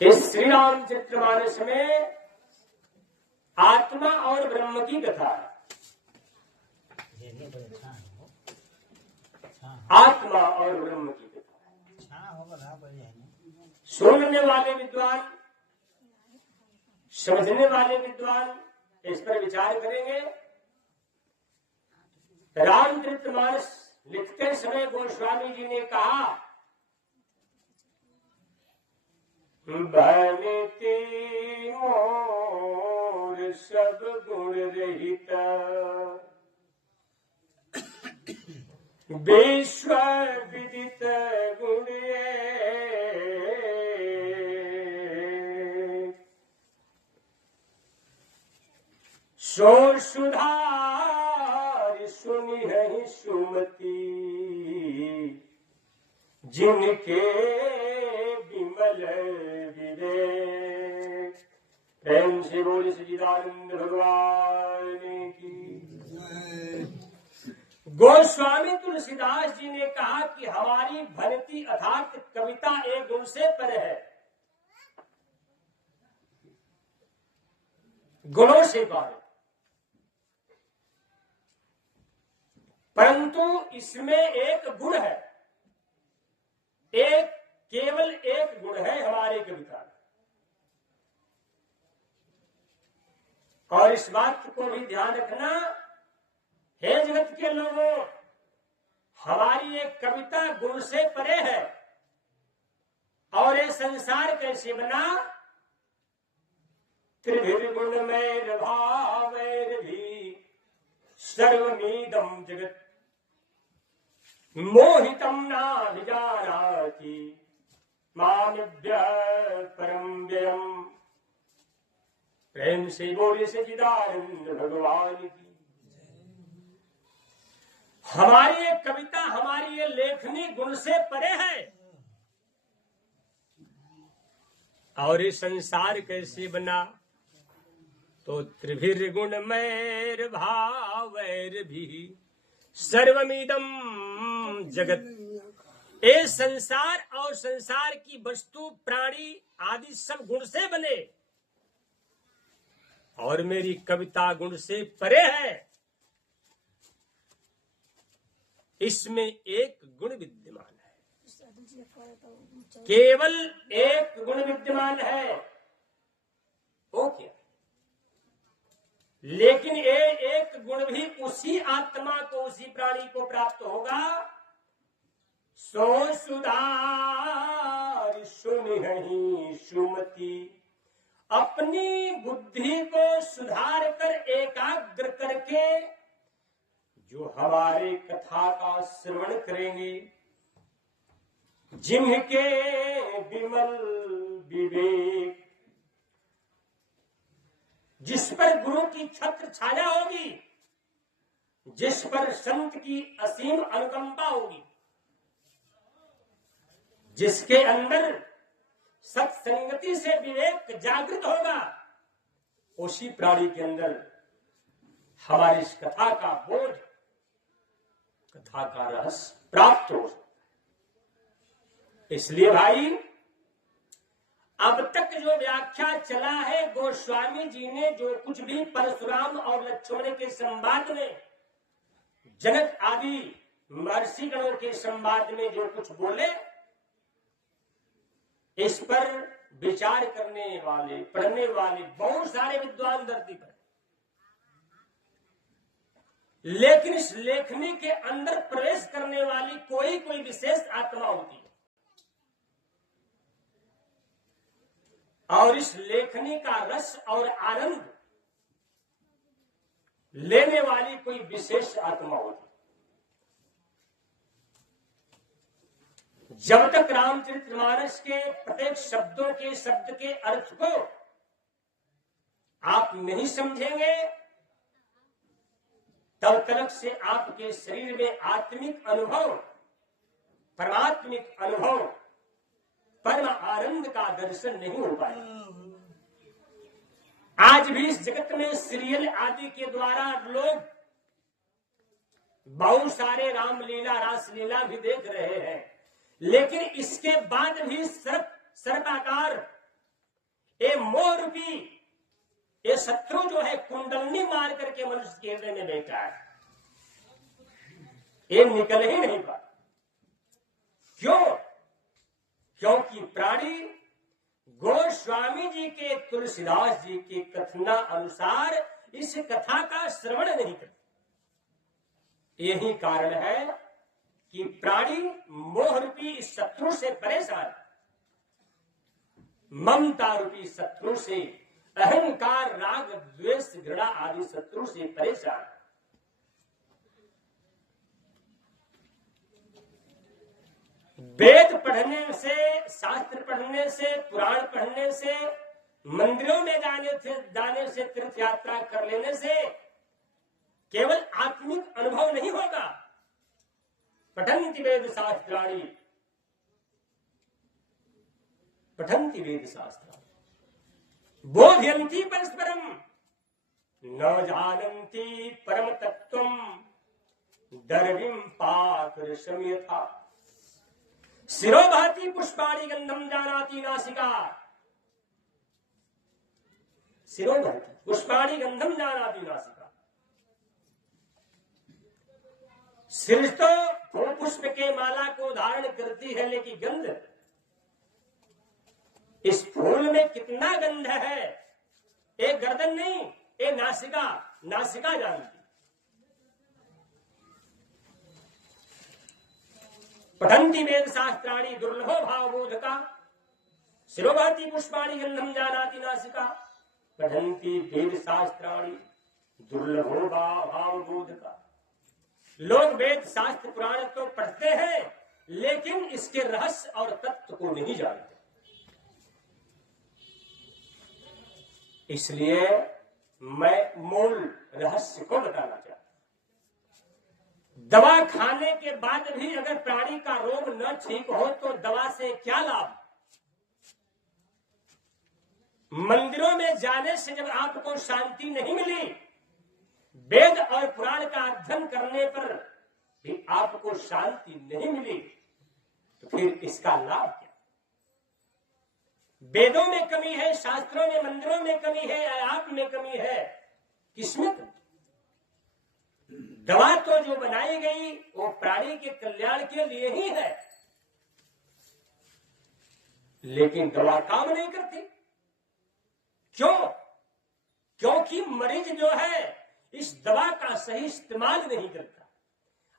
इस श्री रामचरितमानस में आत्मा और ब्रह्म की कथा है। आत्मा और ब्रह्म की कथा सुनने वाले विद्वान, समझने वाले विद्वान इस पर विचार करेंगे। रामचरितमानस लिखते समय गोस्वामी जी ने कहा, बनती मोर सब गुण रहित, विश्व विदित गुण सो सुधार सुनिहि सुमति, जिनके विमल विवेक। प्रेम से बोले सच्चिदानंद भगवान की। गोस्वामी तुलसीदास जी ने कहा कि हमारी भक्ति अर्थात कविता एक गुण से परे है, गुणों से पार, परंतु इसमें एक गुण है, एक केवल एक गुण है हमारी कविता में। और इस बात को भी ध्यान रखना, हे जगत के लोगों, हमारी एक कविता गुण से परे है। और ये संसार कैसे बना? त्रिभिर्गुणमय भावैर्भी सर्वमीदं जगत मोहितं नाभिजानाति मामिभ्यः परं व्ययम्। प्रेम से बोले सच्चिदानंद भगवान की। हमारी ये कविता, हमारी ये लेखनी गुण से परे है। और ये संसार कैसे बना? तो त्रिभिर्गुणमय भावैर्भी सर्वमिदं जगत। ये संसार और संसार की वस्तु, प्राणी आदि सब गुण से बने, और मेरी कविता गुण से परे है। इसमें एक गुण विद्यमान है, केवल एक गुण विद्यमान है। वो क्या? लेकिन ये एक गुण भी उसी आत्मा को, उसी प्राणी को प्राप्त होगा। सो सुधार सुनिहि सुमति, अपनी बुद्धि को सुधार कर एकाग्र करके जो हमारे कथा का श्रवण करेंगे, जिनके विमल विवेक, जिस पर गुरु की छत्र छाया होगी, जिस पर संत की असीम अनुकंपा होगी, जिसके अंदर सत्संगति से विवेक जागृत होगा, उसी प्राणी के अंदर हमारी इस कथा का बोध, कथा का रहस्य प्राप्त हो सकता है। इसलिए भाई, अब तक जो व्याख्या चला है, गोस्वामी जी ने जो कुछ भी परशुराम और लक्ष्मण के संवाद में, जनक आदि महर्षिगणों के संवाद में जो कुछ बोले, इस पर विचार करने वाले, पढ़ने वाले बहुत सारे विद्वान धरती पर, लेकिन इस लेखनी के अंदर प्रवेश करने वाली कोई कोई विशेष आत्मा होती है, और इस लेखनी का रस और आनंद लेने वाली कोई विशेष आत्मा होती है। जब तक रामचरितमानस के प्रत्येक शब्दों के शब्द के अर्थ को आप नहीं समझेंगे, तब तक से आपके शरीर में आत्मिक अनुभव, परमात्मिक अनुभव, परम आनंद का दर्शन नहीं हो पाएगा। आज भी इस जगत में सीरियल आदि के द्वारा लोग बहुत सारे रामलीला, रासलीला भी देख रहे हैं, लेकिन इसके बाद भी सर्पाकार ये मोह रूपी ये शत्रु जो है कुंडलनी मार करके मनुष्य के हृदय में बैठा है, ये निकल ही नहीं पाता। क्यों? क्योंकि प्राणी गोस्वामी जी के तुलसीदास जी के कथना अनुसार इस कथा का श्रवण नहीं करते। यही कारण है कि प्राणी मोह रूपी इस शत्रु से परेशान, ममता रूपी शत्रु से, अहंकार, राग, द्वेष, घृणा आदि शत्रु से परेशान। वेद पढ़ने से, शास्त्र पढ़ने से, पुराण पढ़ने से, मंदिरों में जाने से, तीर्थ यात्रा कर लेने से केवल आत्मिक अनुभव नहीं होगा। पठन्ति वेद शास्त्राणि, पठन्ति वेद शास्त्राणि बोधयन्ति परस्परम न जानन्ति परम तत्त्वम दर्विं पातुरशम यथा शिरो भाति पुष्पाणि गंधम जानाति नासिका। शिरो भाति पुष्पाणि गंधम जानाति नासिका। सिर तो फूल पुष्प के माला को धारण करती है, लेकिन गंध, इस फूल में कितना गंध है, एक गर्दन नहीं, एक नासिका, नासिका जानती। पठन्ति वेद शास्त्राणि दुर्लभो भावबोधका शिरोभाति पुष्पाणि गंधम जानाति नासिका। पठन्ति वेद शास्त्राणि दुर्लभो भावबोधका। लोग वेद शास्त्र पुराण तो पढ़ते हैं, लेकिन इसके रहस्य और तत्व को नहीं जानते। इसलिए मैं मूल रहस्य को बताना चाहता हूं। दवा खाने के बाद भी अगर प्राणी का रोग न ठीक हो तो दवा से क्या लाभ? मंदिरों में जाने से जब आपको शांति नहीं मिली, वेद और पुराण का अध्ययन करने पर भी आपको शांति नहीं मिली, तो फिर इसका लाभ क्या? वेदों में कमी है, शास्त्रों में, मंदिरों में कमी है, आप में कमी है, किसमें कमी? दवा तो जो बनाई गई वो प्राणी के कल्याण के लिए ही है, लेकिन दवा काम नहीं करती। क्यों? क्योंकि मरीज जो है इस दवा का सही इस्तेमाल नहीं करता।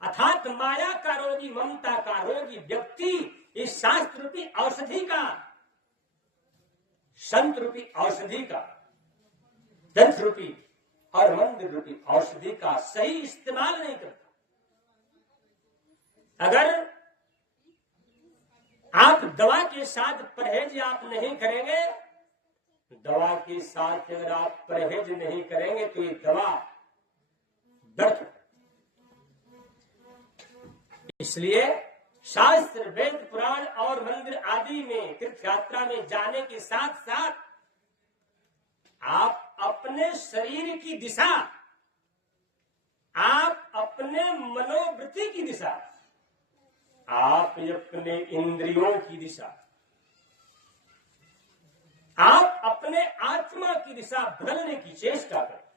अर्थात माया का रोगी, ममता का रोगी व्यक्ति इस शास्त्र रूपी औषधि का, संत रूपी औषधि का, ग्रंथ रूपी और मंदिर रूपी औषधि का सही इस्तेमाल नहीं करता। अगर आप दवा के साथ परहेज आप नहीं करेंगे, दवा के साथ अगर आप परहेज नहीं करेंगे तो ये दवा व्यर्थ। इसलिए शास्त्र, वेद, पुराण और मंदिर आदि में तीर्थ यात्रा में जाने के साथ साथ आप अपने शरीर की दिशा, आप अपने मनोवृत्ति की दिशा, आप अपने इंद्रियों की दिशा, आप अपने आत्मा की दिशा बदलने की चेष्टा करें।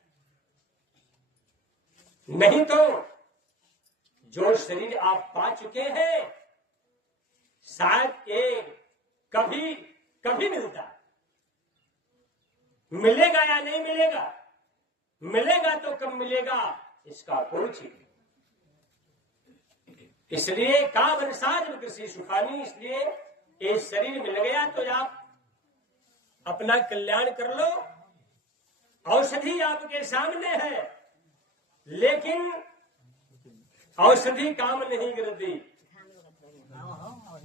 नहीं तो जो शरीर आप पा चुके हैं शायद एक कभी कभी मिलता है, मिलेगा या नहीं मिलेगा, मिलेगा तो कब मिलेगा इसका कोई ठीक नहीं। इसलिए काम साज कृषि सुखानी, इसलिए ये शरीर मिल गया तो आप अपना कल्याण कर लो। औषधि आपके सामने है, लेकिन औषधि काम नहीं करती।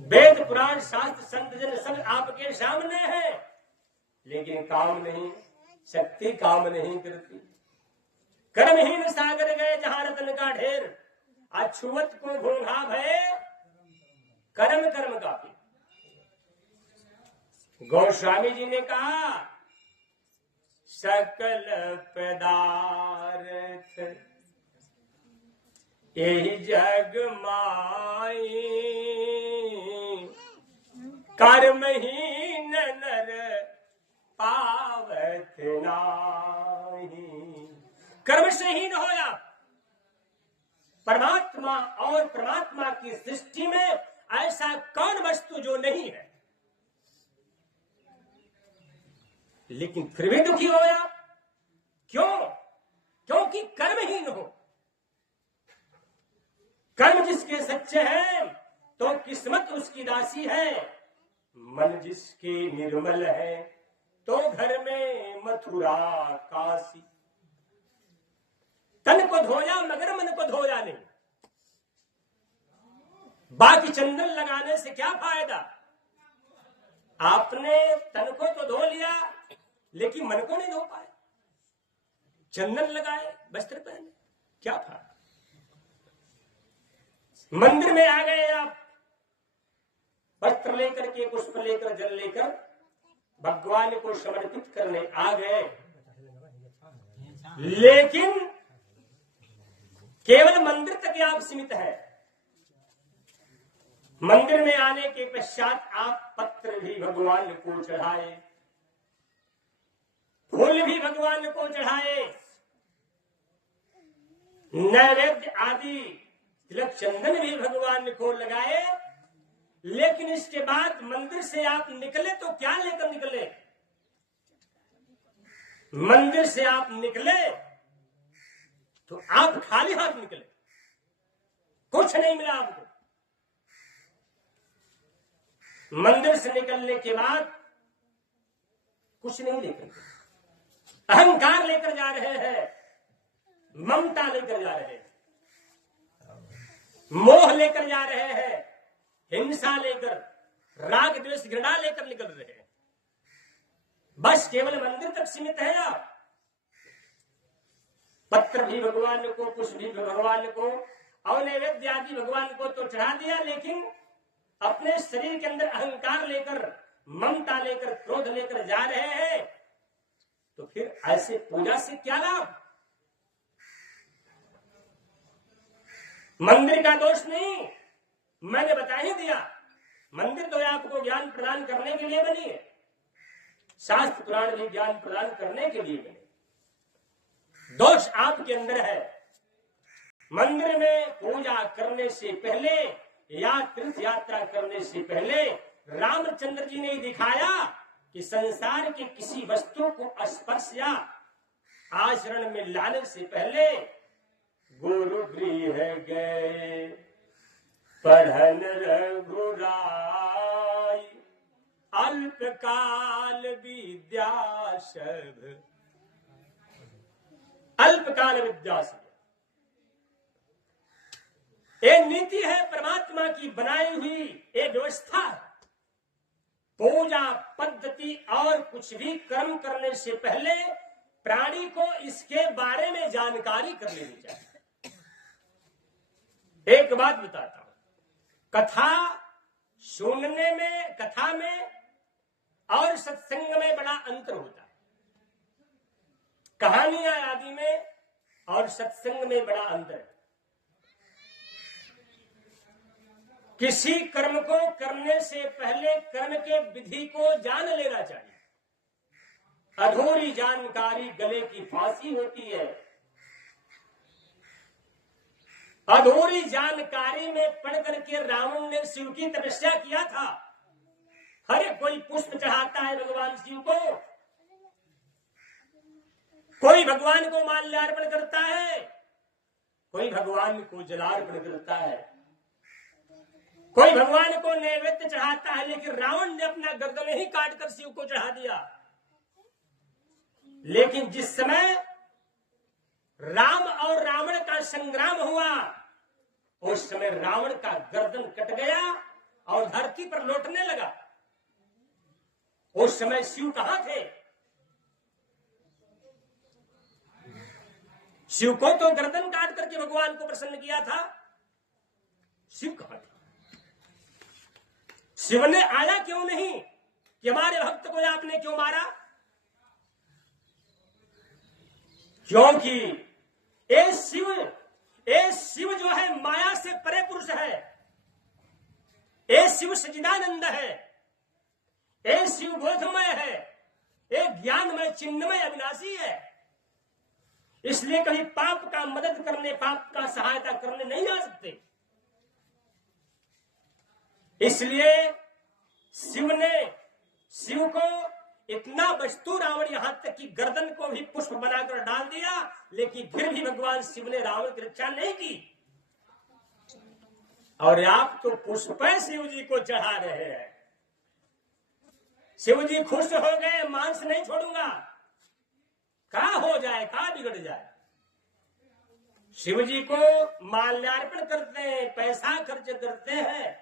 वेद, पुराण, शास्त्र, संत जन सब आपके सामने है, लेकिन काम नहीं, शक्ति काम नहीं करती। कर्महीन सागर गए जहां रतन का ढेर, अछुअत को घोंघा भय कर्म कर्म का भी। गोस्वामी जी ने कहा सकल पदार्थ यही जग माई, कर्महीन नर पावत नाही। कर्म से हीन होया। परमात्मा और परमात्मा की सृष्टि में ऐसा कौन वस्तु जो नहीं है, लेकिन फिर भी दुखी होया। क्यों? क्योंकि कर्महीन हो। कर्म जिसके सच्चे हैं तो किस्मत उसकी दासी है। मन जिसके निर्मल है तो घर में मथुरा काशी। तन को धोया मगर मन को धोया नहीं। बाकी चंदन लगाने से क्या फायदा? आपने तन को तो धो लिया लेकिन मन को नहीं धो पाए। चंदन लगाए, वस्त्र पहने, क्या फायदा? मंदिर में आ गए आप, वस्त्र लेकर के, पुष्प लेकर, जल लेकर भगवान को समर्पित करने आ गए, लेकिन केवल मंदिर तक आप सीमित है। मंदिर में आने के पश्चात आप पत्र भी भगवान को चढ़ाए, फूल भी भगवान को चढ़ाए, नैवेद्य आदि तिलक चंदन भी भगवान को लगाए, लेकिन इसके बाद मंदिर से आप निकले तो क्या लेकर निकले? मंदिर से आप निकले तो आप खाली हाथ निकले, कुछ नहीं मिला आपको। मंदिर से निकलने के बाद कुछ नहीं लेकर, अहंकार लेकर जा रहे हैं, ममता लेकर जा रहे हैं, मोह लेकर जा रहे हैं, हिंसा लेकर, राग द्वेष घृणा लेकर निकल रहे हैं। बस केवल मंदिर तक सीमित है आप। पत्र भी भगवान को, पुष्प भी भगवान को और नैवेद्य आदि भगवान को तो चढ़ा दिया, लेकिन अपने शरीर के अंदर अहंकार लेकर, ममता लेकर, क्रोध लेकर जा रहे हैं, तो फिर ऐसे पूजा से क्या लाभ? मंदिर का दोष नहीं, मैंने बता ही दिया। मंदिर तो आपको ज्ञान प्रदान करने के लिए बनी है, शास्त्र पुराण भी ज्ञान प्रदान करने के लिए बने। दोष आपके अंदर है। मंदिर में पूजा करने से पहले या तीर्थ यात्रा करने से पहले रामचंद्र जी ने दिखाया कि संसार के किसी वस्तु को स्पर्श या आचरण में लाने से पहले गुरु गृह गए पढ़न रघुराई, अल्पकाल विद्या सब, अल्पकाल विद्या सब। ये नीति है परमात्मा की बनाई हुई, ये व्यवस्था है। पूजा पद्धति और कुछ भी कर्म करने से पहले प्राणी को इसके बारे में जानकारी कर लेनी चाहिए। एक बात बताता हूं, कथा सुनने में, कथा में और सत्संग में बड़ा अंतर होता है। कहानियां आदि में और सत्संग में बड़ा अंतर है। किसी कर्म को करने से पहले कर्म के विधि को जान लेना चाहिए। अधूरी जानकारी गले की फांसी होती है। अधूरी जानकारी में पढ़ करके रावण ने शिव की तपस्या किया था। हर कोई पुष्प चढ़ाता है भगवान शिव को, कोई भगवान को माल्यार्पण करता है, कोई भगवान को जलार्पण करता है, कोई भगवान को नैवेद्य चढ़ाता है, लेकिन रावण ने अपना गर्दन ही काटकर शिव को चढ़ा दिया। लेकिन जिस समय राम और रावण का संग्राम हुआ, उस समय रावण का गर्दन कट गया और धरती पर लौटने लगा। उस समय शिव कहां थे? शिव को तो गर्दन काट करके भगवान को प्रसन्न किया था, शिव कहां थे? शिव ने आया क्यों नहीं कि हमारे भक्त को आपने क्यों मारा? क्योंकि ये शिव जो है माया से परे पुरुष है। ये शिव सच्चिदानंद है, ये शिव बोधमय है, ये ज्ञानमय, चिन्हमय, अविनाशी है। इसलिए कभी पाप का मदद करने, पाप का सहायता करने नहीं जा सकते। इसलिए शिव को इतना वस्तु रावण, यहां तक कि गर्दन को भी पुष्प बनाकर डाल दिया, लेकिन फिर भी भगवान शिव ने रावण की रक्षा नहीं की। और आप तो पुष्प शिव जी को चढ़ा रहे हैं। शिव जी खुश हो गए, मांस नहीं छोड़ूंगा, क्या हो जाए, क्या बिगड़ जाए। शिव जी को माल्यार्पण करते हैं, पैसा खर्च करते हैं।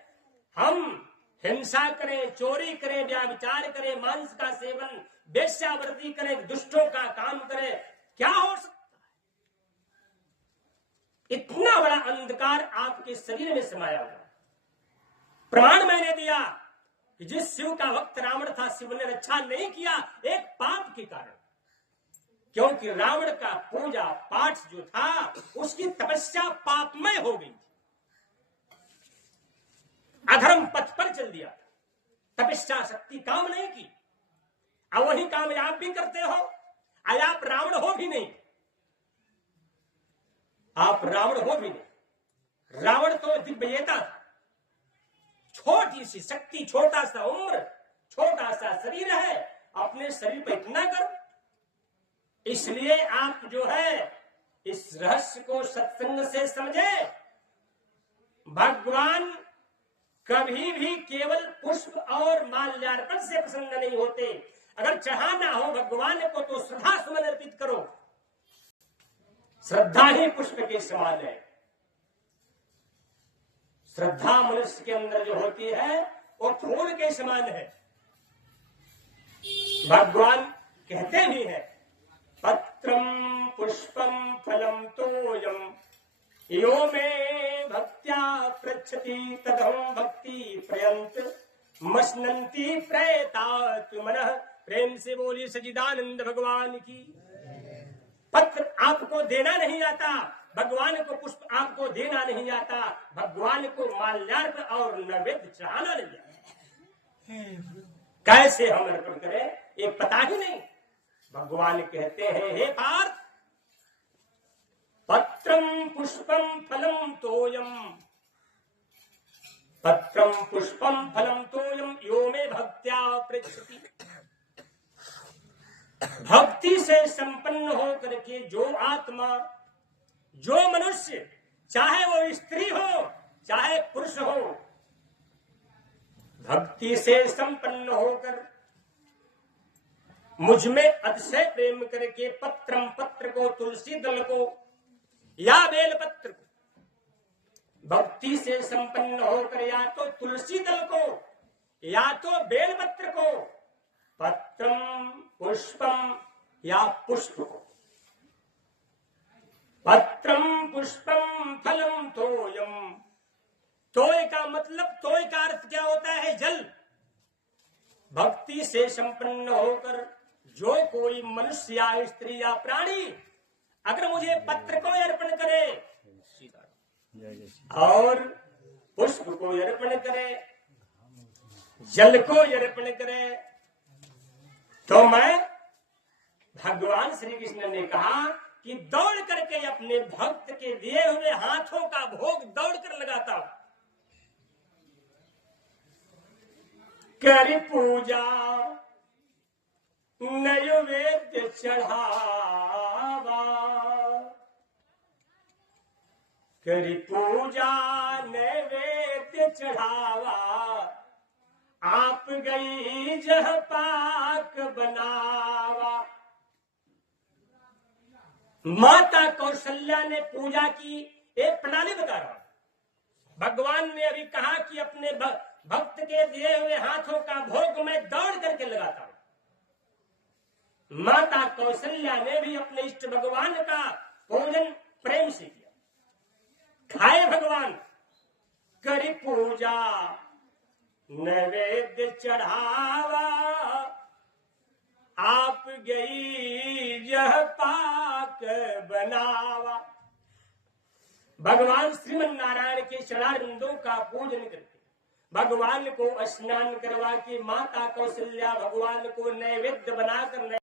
हम हिंसा करें, चोरी करें, व्याभिचार करें, मांस का सेवन, वेश्यावृत्ति करें, दुष्टों का काम करें, क्या हो सकता है? इतना बड़ा अंधकार आपके शरीर में समाया हुआ। प्रमाण मैंने दिया कि जिस शिव का भक्त रावण था, शिव ने रक्षा नहीं किया एक पाप के कारण। क्योंकि रावण का पूजा पाठ जो था, उसकी तपस्या पापमय हो गई, अधर्म पथ पर चल दिया, तपस्या शक्ति काम नहीं की। अब वही काम आप भी करते हो, आज आप रावण हो भी नहीं, आप रावण हो भी नहीं। रावण तो दिव्यता था, छोटी सी शक्ति, छोटा सा उम्र, छोटा सा शरीर है, अपने शरीर पर इतना गर्व। इसलिए आप जो है इस रहस्य को सत्संग से समझे। भगवान कभी भी केवल पुष्प और माल्यार्पण से प्रसन्न नहीं होते। अगर चढ़ाना हो भगवान को तो श्रद्धा सुमन अर्पित करो। श्रद्धा ही पुष्प के समान है। श्रद्धा मनुष्य के अंदर जो होती है वो फूल के समान है। भगवान कहते भी हैं, पत्रम पुष्पम फलम तोयम यो में भक्त्या पृच्छति तदहं भक्ति प्रयंत मसनंती प्रयतात मनः। प्रेम से बोली सच्चिदानंद भगवान की। पत्र आपको देना नहीं आता, भगवान को पुष्प आपको देना नहीं आता, भगवान को माल्यार्पण और नैवेद्य चढ़ाना नहीं आता। कैसे हम अर्पण करें ये पता ही नहीं। भगवान कहते हैं, हे पार्थ, पत्रम पुष्पम फलम तोयम, पत्रम पुष्पम फलम तोयम यो में भक्त्या पृच्छति। भक्ति से संपन्न होकर के जो आत्मा, जो मनुष्य, चाहे वो स्त्री हो चाहे पुरुष हो, भक्ति से संपन्न होकर मुझ में अतिशय प्रेम करके पत्रम, पत्र को, तुलसी दल को या बेल पत्र को, भक्ति से संपन्न होकर या तो तुलसी दल को या तो बेल पत्र को, पत्रम पुष्पम या पुष्प को, पत्रम पुष्पम फलम तोयम। तोय का मतलब, तोय का अर्थ क्या होता है? जल। भक्ति से संपन्न होकर जो कोई मनुष्य या स्त्री या प्राणी अगर मुझे पत्र को अर्पण करे और पुष्प को अर्पण करे, जल को अर्पण करे, तो मैं, भगवान श्री कृष्ण ने कहा कि दौड़ करके अपने भक्त के दिए हुए हाथों का भोग दौड़ कर लगाता हूं। कर पूजा नैवेद्य चढ़ावा, कर पूजा नैवेद्य चढ़ावा, आप गई जह पाक बनावा। माता कौशल्या ने पूजा की एक प्रणाली बता रहा हूं। भगवान ने अभी कहा कि अपने भक्त के दिए हुए हाथों का भोग मैं दौड़ करके लगाता हूं। माता कौशल्या ने भी अपने इष्ट भगवान का पूजन प्रेम से किया। खाए भगवान, करी पूजा नैवेद्य चढ़ावा, आप गई यह पाक बनावा। भगवान श्रीमन नारायण के चरणारविंदों का पूजन करके भगवान को स्नान करवा के माता कौशल्या भगवान को नैवेद्य बनाकर